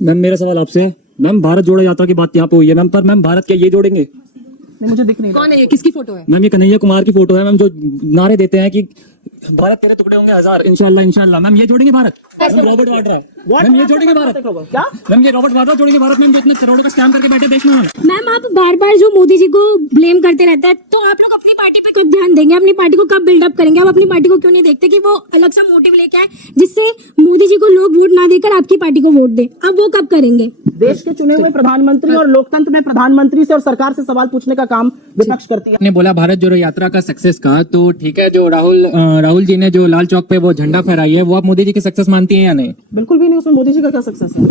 Ma'am मेरा सवाल आपसे है। मैम भारत जोड़ो यात्रा की बात यहाँ पे हुई है मैम, पर मैम भारत क्या ये जोड़ेंगे? नहीं, मुझे दिख नहीं रहा। कौन है ये? किसकी फोटो है? मैम ये कन्हैया कुमार की फोटो है मैम, जो नारे देते हैं कि भारत तेरे टुकड़े होंगे हजार, इंशाल्लाह इंशाल्लाह। मैम ये जोड़ेंगे Bharat? Ma'am Robert Vadra, ma'am ये जोड़ेंगे भारत? क्या? मैम ये रॉबर्ट वाड्रा जोड़ेंगे भारत? मैम जो इतने करोड़ों का स्कैम करके बैठे देश में। मैम आप बार बार जो मोदी जी को ब्लेम करते रहते हैं, तो आप लोग अपनी पार्टी पे कब ध्यान देंगे? अपनी पार्टी को कब बिल्डअप करेंगे? आप अपनी पार्टी को क्यों नहीं देखते कि वो अलग सा मोटिव लेके आए जिससे मोदी जी को लोग वोट ना देकर आपकी पार्टी को वोट दे? अब वो कब करेंगे? देश के चुने हुए प्रधानमंत्री और लोकतंत्र में प्रधानमंत्री से और सरकार से सवाल पूछने का काम विपक्ष करती है। आपने बोला भारत जोड़ो यात्रा का सक्सेस का, तो ठीक है, जो राहुल जी ने जो लाल चौक पे वो झंडा फहराई है, वो आप मोदी जी की सक्सेस मानती हैं या नहीं? बिल्कुल भी नहीं, उसमें मोदी जी का क्या सक्सेस है?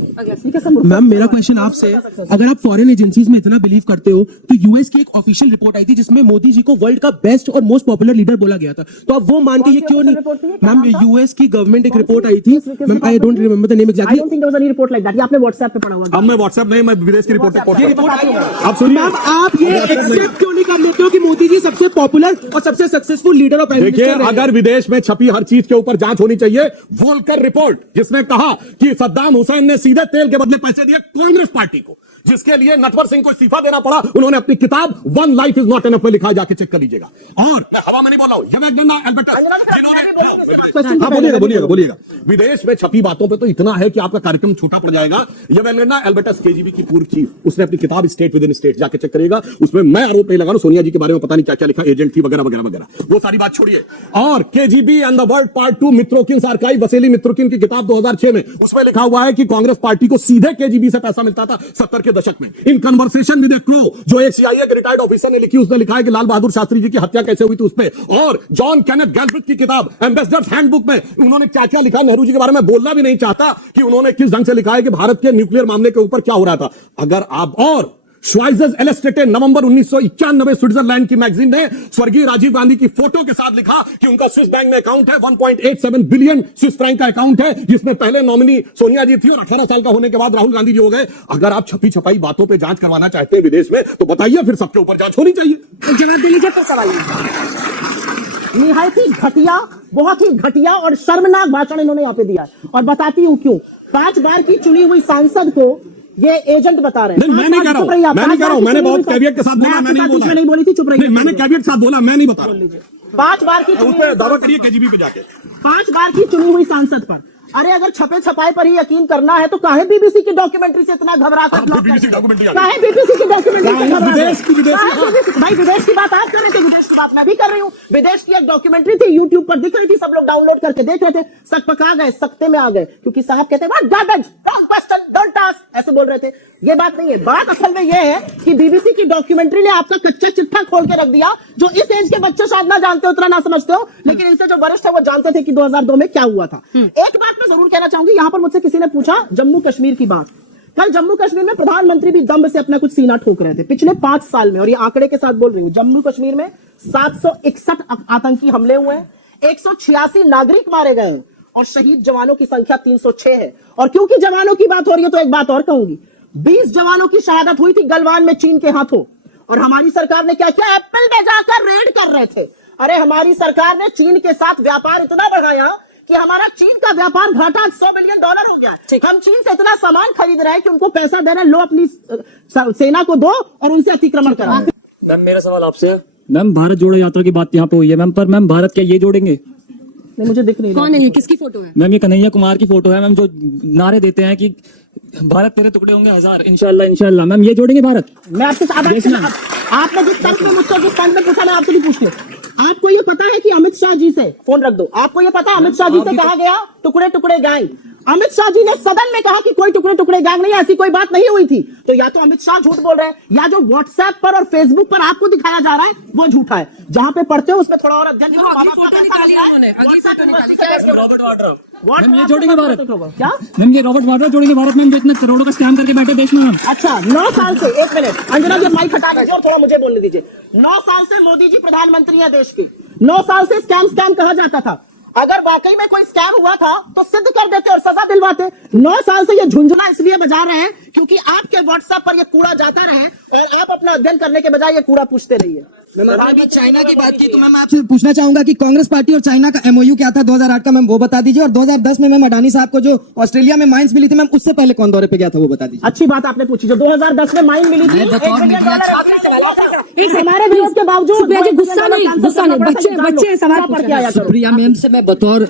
मैम मेरा क्वेश्चन आपसे है, अगर आप फॉरेन एजेंसीज में इतना बिलीव करते हो, तो यूएस की एक ऑफिशियल रिपोर्ट आई थी जिसमें मोदी जी को वर्ल्ड का बेस्ट और मोस्ट पॉपुलर लीडर बोला गया था, तो आप वो मान के ये क्यों नहीं? मैम यूएस की गवर्नमेंट एक रिपोर्ट आई थी, ma'am I don't remember the name exactly. I don't think there was any report like that. ये आपने WhatsApp पे पढ़ा होगा। अब मैं व्हाट्सएप नहीं, मैं विदेश की रिपोर्ट पे ये पढ़ता रिपोर्ट आई हूं। है। आप सुनिए, मैम आप ये एक्सेप्ट क्यों नहीं कर लेते हो कि मोदी जी सबसे पॉपुलर और सबसे सक्सेसफुल लीडर और प्राइम देखिए, मिनिस्टर अगर विदेश में छपी हर चीज के ऊपर जांच होनी चाहिए। वोल्कर रिपोर्ट जिसने कहा कि सद्दाम हुसैन ने सीधे तेल के बदले पैसे दिए कांग्रेस पार्टी को, जिसके लिए नटवर सिंह को इस्तीफा देना पड़ा, उन्होंने अपनी किताब one life is not enough में लिखा है, जाके चेक कर लीजिएगा। और मैं हवा में नहीं बोल रहा हूं, ये मैग्ना एल्बर्टस जिन्होंने बोलिएगा विदेश में छपी बातों पे तो इतना है कि आपका कार्यक्रम छोटा पड़ जाएगा। ये मैग्ना एल्बर्टस केजीबी की पूर्व चीफ, उसने अपनी किताब स्टेट विद इन स्टेट जाके चेक करिएगा। उसमें मैं आरोप नहीं लगा रहा हूं, सोनिया जी के बारे में पता नहीं क्या क्या लिखा, एजेंट थी वगैरह वगैरह वगैरह, वो सारी बात छोड़िए। और KGB and the world part 2 Mitrokhin archive, Vasili Mitrokhin की किताब 2006 में, उसमें लिखा हुआ है कि कांग्रेस पार्टी को सीधे केजीबी से पैसा मिलता था 70 के दशक में। In conversation with A crow, जो एक सीआईए के रिटायर्ड ऑफिसर ने लिखी, उसने लिखा है कि लाल बहादुर शास्त्री जी की हत्या कैसे हुई थी उस पे। और जॉन केनेथ गैल्ब्रिथ की किताब एम्बेसडर्स हैंडबुक में उन्होंने क्या क्या लिखा, नेहरू जी के बारे में बोलना भी नहीं चाहता कि उन्होंने किस ढंग से लिखा है कि भारत के न्यूक्लियर मामले के ऊपर क्या हो रहा था। अगर आप और श्वाइजर्स इलस्ट्रेटेड नवंबर 1991 स्विट्जरलैंड की मैगजीन ने स्वर्गीय राजीव गांधी की फोटो के साथ लिखा कि उनका स्विस बैंक में अकाउंट है, 1.87 बिलियन स्विस फ्रैंक का अकाउंट है, जिसमें पहले नॉमिनी सोनिया जी थी और 18 साल का होने के बाद राहुल गांधी जी हो गए। अगर आप छपी छपाई बातों पे जांच करवाना चाहते हैं विदेश में, तो बताइए, फिर सबके ऊपर जांच होनी चाहिए। जवाब दे लीजिए, तो सवाल निहायत ही घटिया, बहुत ही घटिया और शर्मनाक भाषण इन्होंने यहाँ पे दिया है। और बताती हूँ क्यों। 5 बार की चुनी हुई सांसद को ये एजेंट बता रहे हैं। नहीं, मैं नहीं कह रहा हूं, मैंने बहुत कैवियट के साथ बोला, मैं नहीं बोली थी, चुप रही। मैंने कैवियट के साथ बोला, मैं नहीं बता रहा। 5 बार की उस पे दावा करिए केजीबी पे जाके। 5 बार की चुनी हुई सांसद पर। अरे अगर छपे छपाई पर ही यकीन करना है तो काहे बीबीसी की डॉक्यूमेंट्री से इतना घबरा कर, काहे बीबीसी की डॉक्यूमेंट्री से घबरा? भाई विदेश की बात आप कर रहे थे, विदेश की बात मैं भी कर रही हूँ। विदेश की एक डॉक्यूमेंट्री थी, यूट्यूब पर दिख रही थी, सब लोग डाउनलोड करके देख रहे थे, सक पका गए, सकते में आ गए, क्योंकि साहब कहते हैं garbage, wrong question, don't ask, ऐसे बोल रहे थे। ये बात नहीं है। बात असल में ये है कि बीबीसी की डॉक्यूमेंट्री ने आपका कच्चा चिट्ठा खोल के रख दिया। जो इस एज के बच्चे शायद ना जानते हो, उतना ना समझते हो, लेकिन इनसे जो वरिष्ठ है वो जानते थे कि 2002 में क्या हुआ था। एक बात मैं जरूर कहना चाहूंगी, यहां पर मुझसे किसी ने पूछा जम्मू कश्मीर की बात। कल जम्मू कश्मीर में प्रधानमंत्री भी दम से अपना कुछ सीना ठोक रहे थे। पिछले 5 साल में, और ये आंकड़े के साथ बोल रही हूं, जम्मू कश्मीर में 761 आतंकी हमले हुए हैं, 186 नागरिक मारे गए हैं और शहीद जवानों की संख्या 306 है। और क्योंकि जवानों की बात हो रही है तो एक बात और कहूंगी, 20 जवानों की शहादत हुई थी गलवान में चीन के हाथों, और हमारी सरकार ने क्या किया? एप्पल में जाकर रेड कर रहे थे। अरे हमारी सरकार ने चीन के साथ व्यापार इतना बढ़ाया कि हमारा चीन का व्यापार घाटा $100 बिलियन हो गया। हम चीन से इतना सामान खरीद रहे हैं कि उनको पैसा दे रहे हैं, लो अपनी सेना को दो और उनसे अतिक्रमण करा। मैम मेरा सवाल आपसे है। मैम भारत जोड़ो यात्रा की बात यहाँ पे हुई है मैम, पर मैम भारत क्या ये जोड़ेंगे? नहीं, मुझे दिख नहीं रहा। कौन है ये? किसकी फोटो है? मैम ये कन्हैया कुमार की फोटो है मैम, जो नारे देते हैं कि भारत तेरे टुकड़े होंगे हजार, इंशाल्लाह इंशाल्लाह। मैम ये जोड़ेंगे भारत? मैं आपसे आपने जिस तर्क में मुझसे जिस तर्क में पूछा, मैं आपसे भी पूछती हूँ। आपको ये पता है कि अमित शाह जी से, फोन रख दो, आपको ये पता है अमित शाह जी से कहा गया टुकड़े टुकड़े गैंग? अमित शाह जी ने सदन में कहा कि कोई टुकड़े टुकड़े गैंग नहीं, ऐसी कोई बात नहीं हुई थी। तो या तो अमित शाह झूठ बोल रहे हैं, या जो व्हाट्सएप पर और फेसबुक पर आपको दिखाया जा रहा है वो झूठा है। जहां पे पढ़ते हो उसमें थोड़ा और अध्ययन करो। अगली फोटो निकाली उन्होंने, अगली फोटो निकाली। मैम ये जोड़ेंगे भारत? क्या मैम ये रॉबर्ट वाड्रा जोड़ेंगे भारत? मैम जो इतने करोड़ों का स्कैम करके बैठे देश में। अच्छा, 9 साल से, एक मिनट अंजना जी माइक हटा दीजिए और थोड़ा मुझे बोलने दीजिए। 9 साल से मोदी जी प्रधानमंत्री है देश की। 9 साल से स्कैम कहा जाता था। अगर वाकई में कोई स्कैम हुआ था तो सिद्ध कर देते और सजा दिलवाते। 9 साल से ये झुंझुना इसलिए बजा रहे हैं क्योंकि आपके व्हाट्सएप पर ये कूड़ा जाता रहे और आप अपना अध्ययन करने के बजाय ये कूड़ा पूछते रहिए। अभी चाइना की बात की तो मैं आपसे पूछना चाहूंगा कि कांग्रेस पार्टी और चाइना का एमओयू क्या था 2008 का, मैम वो बता दीजिए। और 2010 में मैम अडानी साहब को जो ऑस्ट्रेलिया में माइंस मिली थी, मैम उससे पहले कौन दौरे पे गया था वो बता दीजिए। अच्छी बात आपने पूछी। जो 2010 में माइन मिली थी, हमारे विरोध के बावजूद सुप्रिया जी, गुस्सा नहीं, बच्चे सवाल पूछ रहे हैं। सुप्रिया मैम से मैं बतौर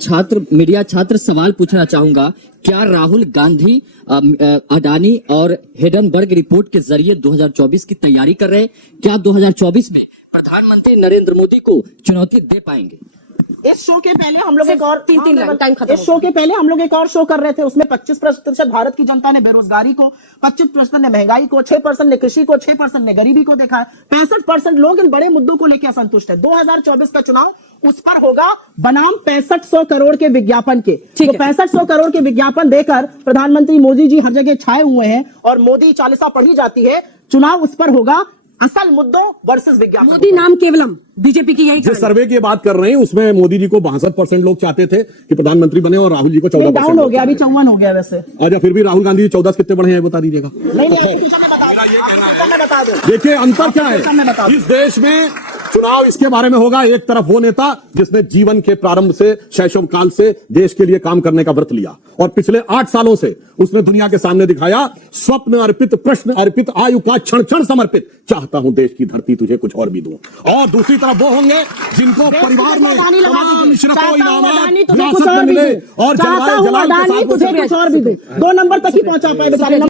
छात्र, मीडिया छात्र सवाल पूछना चाहूंगा, क्या राहुल गांधी अडानी और हिडनबर्ग रिपोर्ट के जरिए 2024 की तैयारी कर रहे हैं? क्या 2024 में प्रधानमंत्री नरेंद्र मोदी को चुनौती दे पाएंगे? इस शो के पहले हम लोग एक और तीन लाइन टाइम खत्म इस शो के पहले हम लोग एक और शो कर रहे थे, उसमें 25% भारत की जनता ने बेरोजगारी को, 25% ने महंगाई को, 6% ने कृषि को, 6% ने गरीबी को देखा है। 65% लोग इन बड़े मुद्दों को लेकर असंतुष्ट है। 2024 का चुनाव उस पर होगा बनाम 6500 करोड़ के विज्ञापन के। तो 6500 करोड़ के विज्ञापन देकर प्रधानमंत्री मोदी जी हर जगह छाए हुए हैं और मोदी चालीसा पढ़ी जाती है। चुनाव उस पर होगा, असल मुद्दों वर्सेस विज्ञापन। मोदी नाम केवलम बीजेपी की यही जिस सर्वे की बात कर रहे हैं उसमें मोदी जी को 62% लोग चाहते थे कि प्रधानमंत्री बने और राहुल जी को 14%। डाउन हो गया, अभी 54 हो गया वैसे। अच्छा, फिर भी राहुल गांधी जी 14 कितने बढ़े हैं बता दीजिएगा। नहीं मैं बता दूं। देखिए अंतर क्या है इस देश में। चुनाव इसके बारे में होगा, एक तरफ वो नेता जिसने जीवन के प्रारंभ से, शैशव काल से देश के लिए काम करने का व्रत लिया और पिछले 8 सालों से उसने दुनिया के सामने दिखाया, स्वप्न अर्पित, प्रश्न अर्पित, आयु का क्षण क्षण समर्पित, चाहता हूं देश की धरती तुझे कुछ और भी दूं। और दूसरी तरफ वो होंगे जिनको परिवार में तमाम शरफ़ो इनामात विरासत में मिले और जलवाए जलाल के साथ कुछ और भी दूं। 2 नंबर तक ही पहुंचा पाए बेचारे।